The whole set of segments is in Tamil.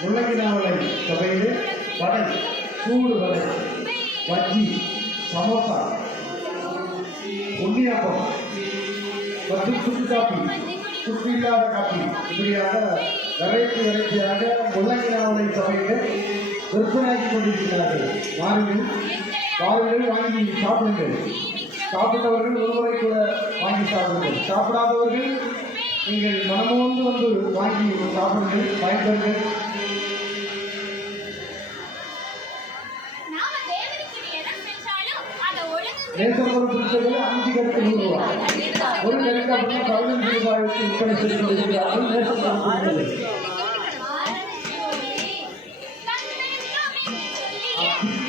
முள்ளங்கினாவளை சபையிலே வடை, சூடு வடை, பஜ்ஜி, சமோசா, உண்ணியாப்பம் மற்றும் சுக்கு காப்பி, சுக்கு இல்லாத காப்பி இப்படியாக வெரைட்டியாக முள்ளங்கினாவளை சபையிலே விற்பனையாக்கி கொண்டிருக்கிறார்கள். வாருங்கள் வாங்கி சாப்பிடுங்கள். சாப்பிட்டவர்கள் ஒருமுறை கூட வாங்கி சாப்பிடுங்கள். சாப்பிடாதவர்கள் நீங்கள் மனமோந்து வந்து வாங்கி சாப்பிடுங்கள், பயன்பெறுங்கள். நேசப்பொருள் பிடிச்சதில் 5 கருக்கு 100 ரூபாய், ஒரு கருக்கு அப்படின்னா 15 ரூபாய்க்கு விற்பனை செய்து கொண்டிருக்கிறார்கள். நேசப்பொருள்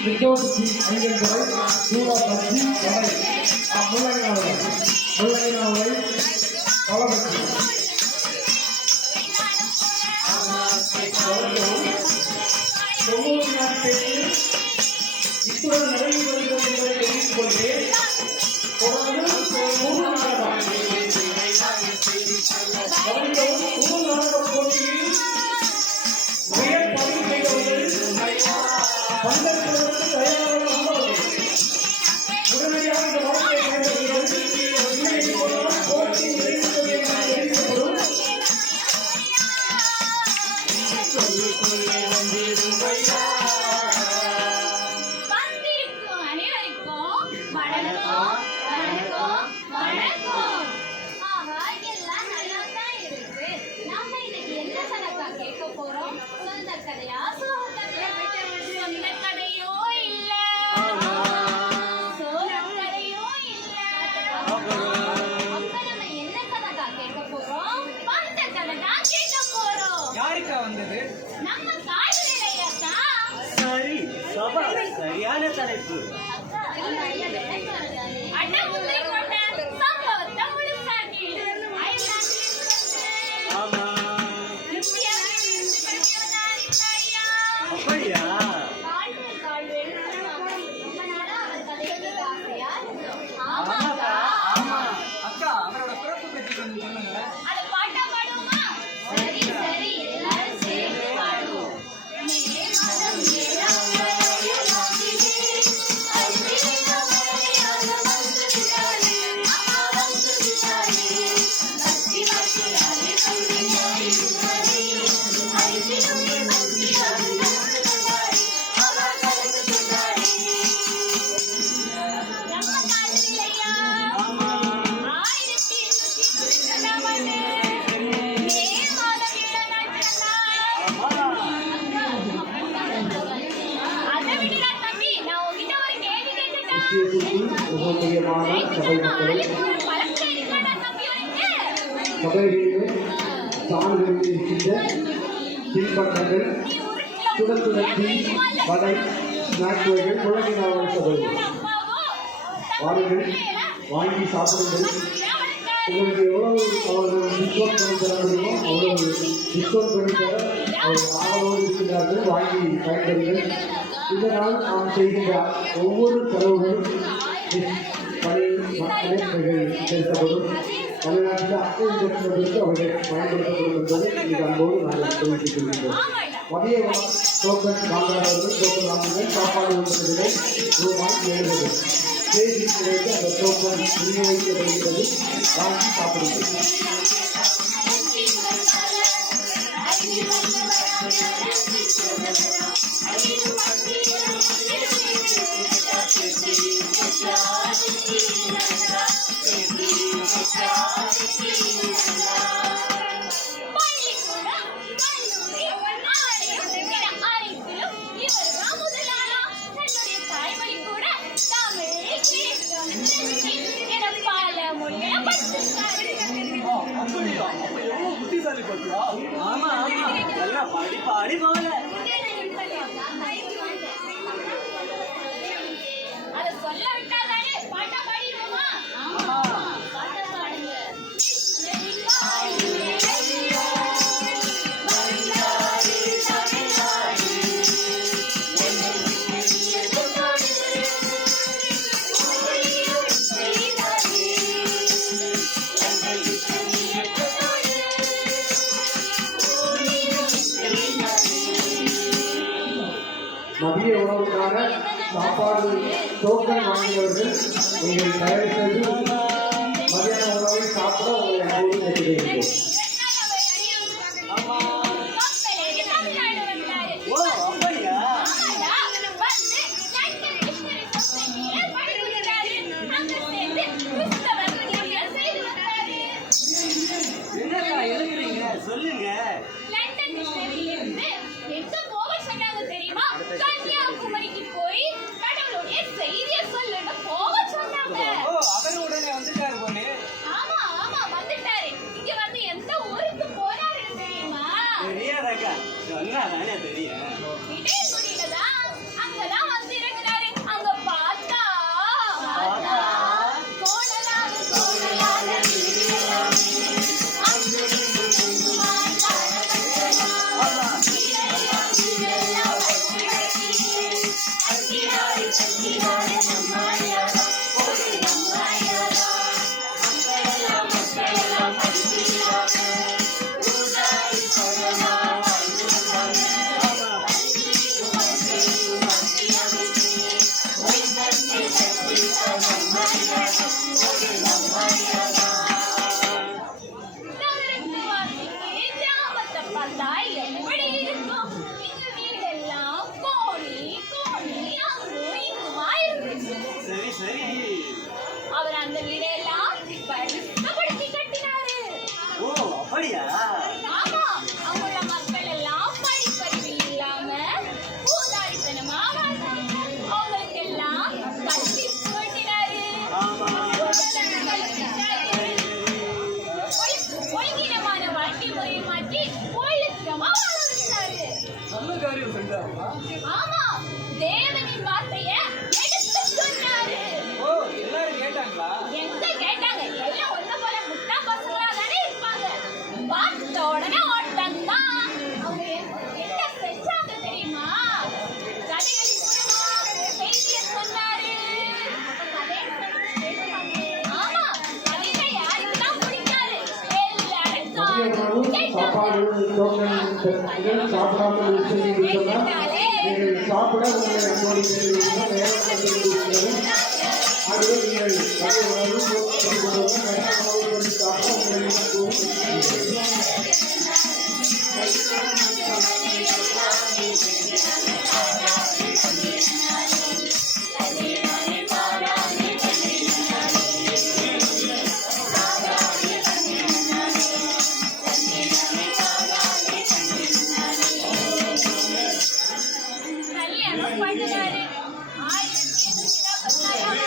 வித்தவுட் 5 ரூபாய், சூடா பஜ்ஜி, வடை, முள்ளங்கினாவளை பழபஜ்ஜி. இத்துடன் நிறைவு வருகிறது என்பதை தெரிவித்துக் கொள்கிறேன். தொடர்ந்து குழு நாடக போட்டியில் உயர் பதிவு செய்தவர்கள் பங்கேற்பதற்கு தயாராக உள்ளவர்கள் உடனடியாக இந்த வார்த்தையை பயன்படுத்துகிறது. போட்டி நிறைவுற்றது என தெரிவிக்கப்படும். சரியான தலைப்பு. அப்படியா? ஆமா அக்கா, அவரோட பிறப்பு பற்றி கொஞ்சம் சொல்லுங்க. சபைகளிலே சான்களில் இருக்கின்ற தின்பண்டங்கள், சுடச்சுடத்தி, வடை, ஸ்நாக் வகைகள் முள்ளங்கினாவளை சபைகள். வாருங்கள், வாங்கி சாப்பிடுங்கள். உங்களுக்கு எவ்வளவு அவர்கள் டிஸ்கவுண்ட் பண்ணி தர முடியுமோ அவ்வளவு டிஸ்கவுண்ட் பண்ணி தர ஆவலோடு இருக்கின்றார்கள். வாங்கி பயன்பெறுங்கள். இதனால் நாம் செய்கின்ற ஒவ்வொரு செலவுகளும் பணிகள் செலுத்தப்படும். தமிழ்நாட்டில் அக்கௌண்ட் கட்டுவதற்கு அவர்கள் பயன்படுத்தப்படும் என்பதை இந்த அன்போடு நாங்கள் தெரிவித்துக் கொள்கின்றோம். மதிய டோக்கன் வாங்காதவர்கள் டோக்கன் வாங்குங்கள். சாப்பாடு உண்பதிலே ரூபாய் 70. தேதி கிடைத்து அந்த டோக்கன் விநியோகிக்கப்படுகிறது. வாங்கி சாப்பிடுங்கள். ஆமா ஆமா, எல்லாம் பாடி பாடி போகல. அதை சொல்ல விட்டாதானே பாட்டா பாடிடுவோமா? பாட்டா பாடுங்க. மதிய உணவுக்கான சாப்பாடு டோக்கன் வாங்கியவர்கள் நீங்கள் தயார் செய்து மதியான உணவை சாப்பிட உங்களை அன்போடு கேட்டுக்கொள்கிறோம். ஆமா. மக்களே, தமிழ்நாடு வந்தாரு. ஓ அப்படியா? ஆமாடா, வந்து லண்டன் மிஷனரி சொசைட்டியில் பணிபுரிகிறாரு. அங்க சேர்ந்து கிறிஸ்தவ ஊழியம் செய்து வந்தாரு. என்னக்கா எழுதுறீங்க? சொல்லுங்க. லண்டன் மிஷனரியிலிருந்து எங்க போக சொன்னாங்க தெரியுமா? கன்னியாகுமரிக்கு போய் கடவுளுடைய செய்தியை சொல்லணும்னு போக சொன்னாங்க. ஓ அவரு உடனே வந்துட்டாரு போலே. ஆமா ஆமா வந்துட்டாரு. இங்க வந்து எந்த ஊருக்கு போறாருன்னு தெரியுமா? தெரியாதாக்கா? சொன்னாதானே தெரியும். இடையங்குடியில தான் அங்கதான் வந்து இருக்கிறாரு. அங்க பார்த்தா கோணலாக கோணலாக வீதியெல்லாம் அங்குடி சுற்றுமாய் காணப்பட்டதெல்லாம் ஆமா. வீடெல்லாம் வீடெல்லாம் அத்தினாரி சத்தினாரி நம்மாயாரா ஒரு நம்மாயாரா மக்களெல்லாம் படிக்கிறாங்க ஊதாரி பழமா வாழ்ந்துருந்தாங்க ஆமா. சரி சரி. அவர் அந்த வீடெல்லாம் படுத்தி கட்டினாரு. ஓ அப்படியா? ஆமா, அவங்கள மக்கள் எல்லாம் படிப்பறிவு இல்லாம ஊதாரித்தனமா வாழ்ந்தாங்க. அவங்களுக்கு எல்லாம் கல்வி புகட்டினாரு. ஆமா. ஒழுங்கினமான வாழ்க்கை முறையை மாற்றி ஒழுக்கமா வாழ வச்சாரு. நல்ல காரியம் செஞ்சாருமா? ஆமா, தேவனின் வார்த்தைய எடுத்து சொன்னாரு. ஓ எல்லாரும் கேட்டாங்களா? எங்க கேட்டாங்க? எல்லாம் ஒண்ணு போல முட்டா பசங்களா தானே இருப்பாங்க. பார்த்த உடனே ஓட்டம்தான். அவங்க என்ன செஞ்சாங்க தெரியுமா? கதைகளின் மூலமா செய்தியை சொன்னாரு. ஆமா, கதையில யாருக்குதான் பிடிக்காது? எல்லாரும் மதிய உணவு சாப்பாடு டோக்கன் சாப்பிடாமல் இருக்கிறீர்கள் சொன்னால் நீங்கள் சாப்பிட உங்களை அன்போடு கேட்டுக்கொள்கிறோம். நேரம் கொடுத்திருக்கிறது. ஆகவே நீங்கள் மதிய உணவு சாப்பிட உங்களை அன்போடு கல்யாணம் பண்ணுனாரு. 1816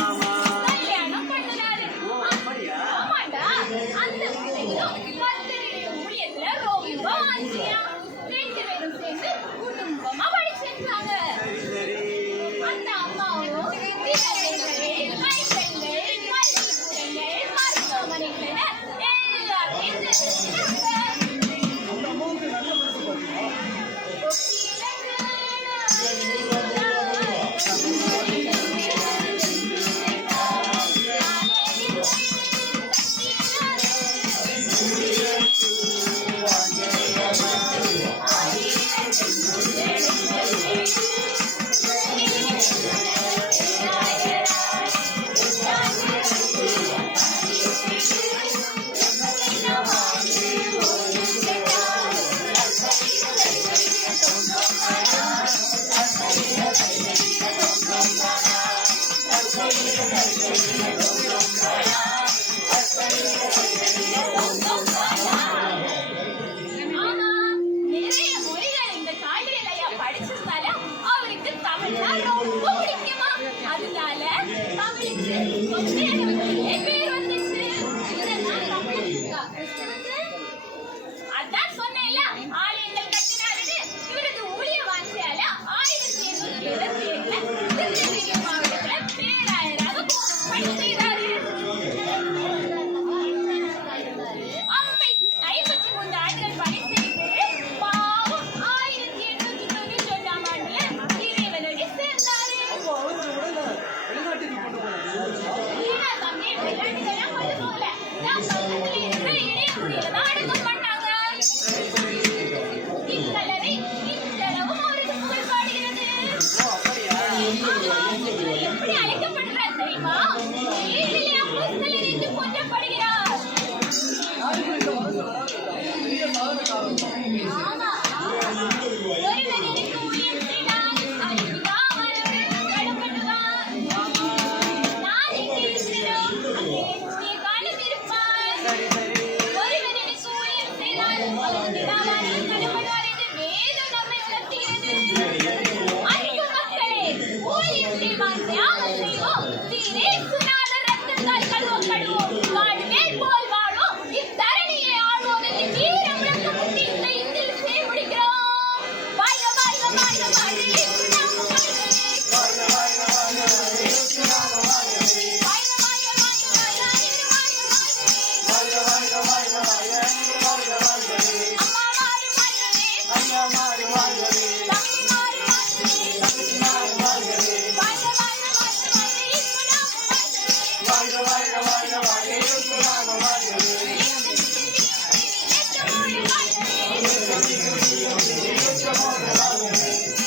ஆமா. கல்யாணம் பண்ணுனாரு. ஓ அப்படியா? ஆமாண்டா, அந்த பிள்ளையும் கர்த்தருடைய ஊழியத்துல ரொம்ப ஆசையா 2 பேரும் சேர்ந்து குடும்பமா படிச்சிருக்காங்க. சரி சரி. அந்த அம்மாவும் விதவைகள், மைப்பெண்கள், பள்ளிக்கூடங்கள், மருத்துவமனைகள் எல்லாத்தையும் தெரிஞ்சுக்கிட்டாங்க. அந்த அம்மாவுக்கு நல்ல மனசு பாத்தீங்களா? ஆனா, நிறைய மொழிகள் இந்த காண்டியல் ஐயா படிச்சதுனால அவருக்கு தமிழ்னா ரொம்ப பிடிக்குமா. அதனால தமிழுக்கு நிறைய பேர் வந்துச்சு. இதெல்லாம் தமிழுக்கா? கிறிஸ்துவுக்கு? அதான் சொன்னேன்ல, ஆலயங்கள் கட்டினாருன்னு. இவரது ஊழிய வாஞ்சையால 1877 திருநெல்வேலி மாவட்டத்துல பேராயராக பணி செய்தாரு. அம்மை 53 ஆண்டுகள் பணி செய்து பாவம் 1891 ஆண்டுல இறைவனடி சேர்ந்தாரு. அப்போ அவரு உடனே வெளிநாட்டுக்கு கொண்டு போனாரு. ஏன்னா அப்போஸ்தலர் என்று போற்றப்படுகிறார். ஆமா, ஒருவர் எனக்கு ஊழியம் செய்தால் அது பிதாவானவர் கடன்பட்டுவார். நான் எங்கே இருக்கிறேனோ அங்கே என்னுடைய கணம் இருப்பார். ஒருவர் எனக்கு ஊழியம் செய்தால் அது பிதாவானவர் கடன்படுவார் என்று வேதம் நம்மை உணர்த்துகிறது. அன்பு மக்களே, ஊழியம் செய்வோம், தியாகம் செய்வோம், இயேசுநாதர் ரத்தத்தால் கழுவப்படுவோம், வாழ்வேல் போல் வாழும், இத்தரணியை ஆளுவோம் என்று வீர முழக்கம் முட்டி இந்த இந்தில் செய்முடிக்கிறோம். வாழ்க வாழ்க வாழ்க வாழ்க இயேசு நாமம் வாழ்கவே. வாழ்க வாழ்க வாழ்க வாழ்க இயேசு நாமம் வாழ்கவே. வாழ்க வாழ்க வாழ்க வாழ்க இயேசு வாழ்க வாழ்கவே. வாழ்க வாழ்க வாழ்க வாழ்க இயேசு வாழ்க வாழ்கவே. அம்மா மாறு வாழ்கவே. ஐயா மாறு வாழ்கவே. தம்பி மாறு வாழ்கவே. தம்பி மாறு வாழ்கவே. வாழ்க வாழ்க வாழ்க வாழ்க இயேசு நாமம் வாழ்கவே. வாழ்க வாழ்க வாழ்க வாழ்க இயேசு நாமம் வாழ்கவே. இயேசு வாழ்கவே.